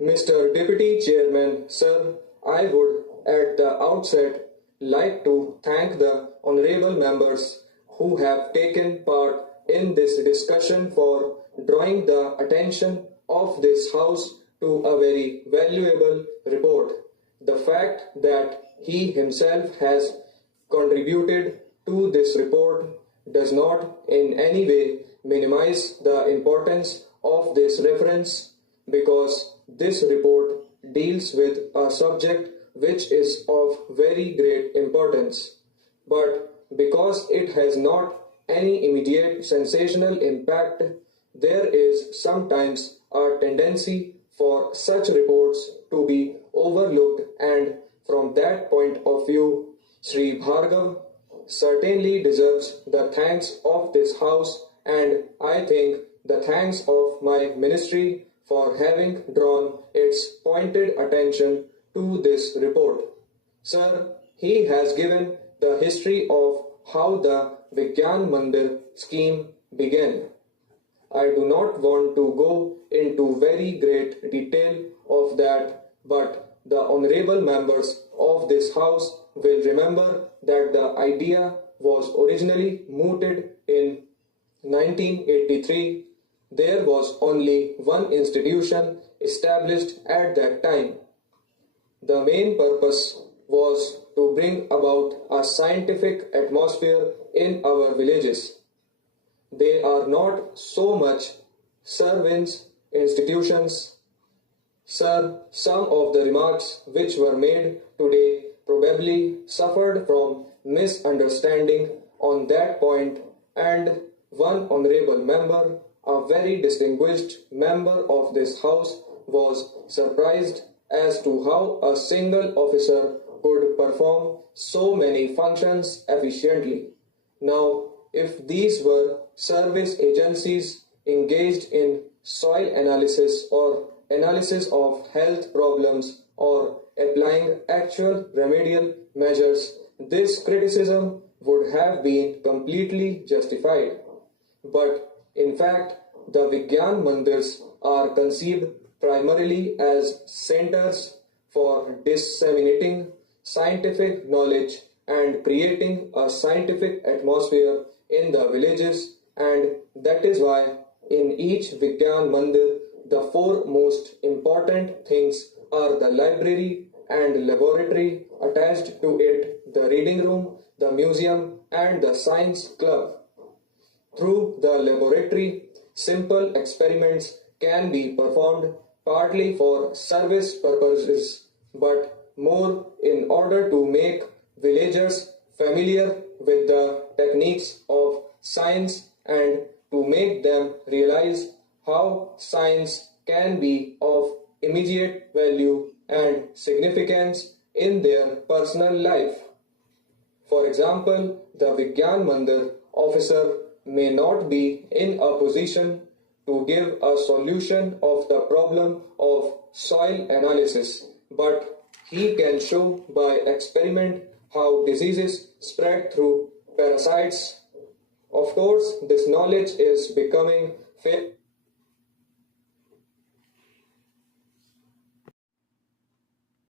Mr. Deputy Chairman, sir, I would at the outset like to thank the honorable members who have taken part in this discussion for drawing the attention of this House to a very valuable report. The fact that he himself has contributed to this report does not in any way minimize the importance of this reference because this report deals with a subject which is of very great importance. But because it has not any immediate sensational impact, there is sometimes a tendency for such reports to be overlooked, and from that point of view, Sri Bhargav certainly deserves the thanks of this House, and I think the thanks of my ministry for having drawn its pointed attention to this report. Sir, he has given the history of how the Vigyan Mandir scheme began. I do not want to go into very great detail of that, but the honorable members of this House will remember that the idea was originally mooted in 1983. There was only one institution established at that time. The main purpose was to bring about a scientific atmosphere in our villages. They are not so much service institutions. Sir, some of the remarks which were made today probably suffered from misunderstanding on that point, and one honorable member, a very distinguished member of this House, was surprised as to how a single officer could perform so many functions efficiently. Now, if these were service agencies engaged in soil analysis or analysis of health problems or applying actual remedial measures, this criticism would have been completely justified. But in fact, the Vigyan Mandirs are conceived primarily as centers for disseminating scientific knowledge and creating a scientific atmosphere in the villages, and that is why in each Vigyan Mandir the four most important things are the library and laboratory attached to it, the reading room, the museum, and the science club. Through the laboratory, simple experiments can be performed partly for service purposes, but more in order to make villagers familiar with the techniques of science and to make them realize how science can be of immediate value and significance in their personal life. For example, the Vigyan Mandir officer may not be in a position to give a solution of the problem of soil analysis, but he can show by experiment how diseases spread through parasites. Of course, this knowledge is becoming